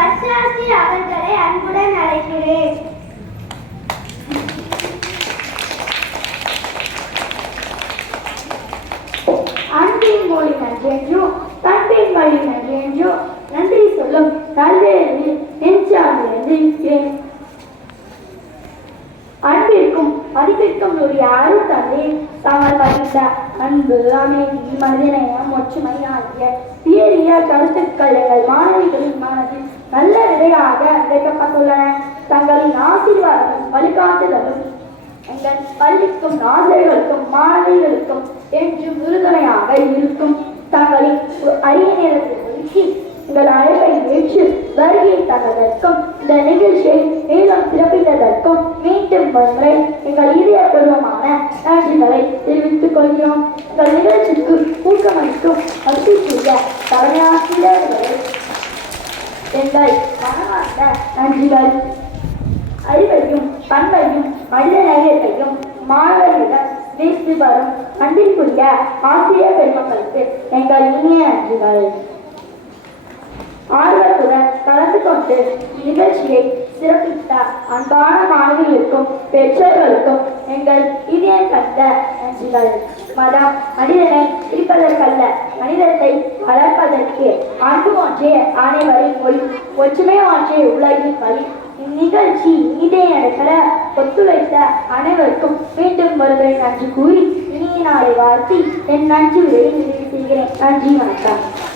வர்ஷாஸ்ரீ அவர்களை அன்புடன் அழைக்கிறேன். அன்பின் மொழி நன்றென்றோ தன்பின் வழி நன்றென்றோ நன்றி சொல்லும் நல்வேலில் நெஞ்சார்ந்து இருக்கிறேன். அன்பிற்கும் மதிப்பிற்கும் உரிய அருள் தந்தை தாங்கள் பகிர்ந்த அன்பு, அமைதி, மனிதநேயம், ஒற்றுமை ஆகிய உயரிய கருத்துக்கள் எங்கள் மாணவிகளின் மனதில் நல்ல விதையாக விதைக்கப்பட்டுள்ளன. தங்களின் ஆசீர்வாதம் வழிகாட்டுதலும் எங்கள் பள்ளிக்கும் ஆசிரியர்களுக்கும் மாணவிகளுக்கும் என்றும் உறுதுணையாக இருக்கும். தங்களின் அரிய நேரத்தில் ஒதுக்கி எங்கள் அழைப்பை ஏற்று வருகை தந்ததற்கும் இந்த நிகழ்ச்சியை மேலும் சிறப்பித்ததற்கும் மீண்டும் ஒன்றை எங்கள் இதயபூர்வமான நன்றிகளை தெரிவித்துக் கொள்கிறோம். எங்கள் நிகழ்ச்சிக்கு ஊக்கமளிக்கும் மதிப்புக்குரிய தலைமையாசிரியர்களை எங்கள் மனமார்ந்த நன்றிகள். அறிவையும் பண்பையும் மனித நேயத்தையும் மாணவர்களிடம் வீசி வரும் அன்பிற்குரிய ஆசிரியர் பெருமக்களுக்கு எங்கள் இனிய நன்றிகள். ஆர்வத்துடன் கலந்து கொண்டு நிகழ்ச்சியை சிறப்பித்த அன்பான மாணவிகளுக்கும் பெற்றோர்களுக்கும் எங்கள் இதயம் கண்ட நன்றிகள். மதம் மனிதனை பிரிப்பதற்கல்ல, மனிதத்தை வளர்ப்பதற்கு. அன்பு ஒன்றே அனைவரின் மொழி, ஒற்றுமை ஒன்றே உலகின் வழி. இந்நிகழ்ச்சி இனிதே நடக்கிற ஒத்துழைத்த அனைவருக்கும் மீண்டும் ஒருவரை நன்றி கூறி இனிய நாளை வாழ்த்தி என் நன்றி உரையை நிறைவு செய்கிறேன். நன்றி, வணக்கம்.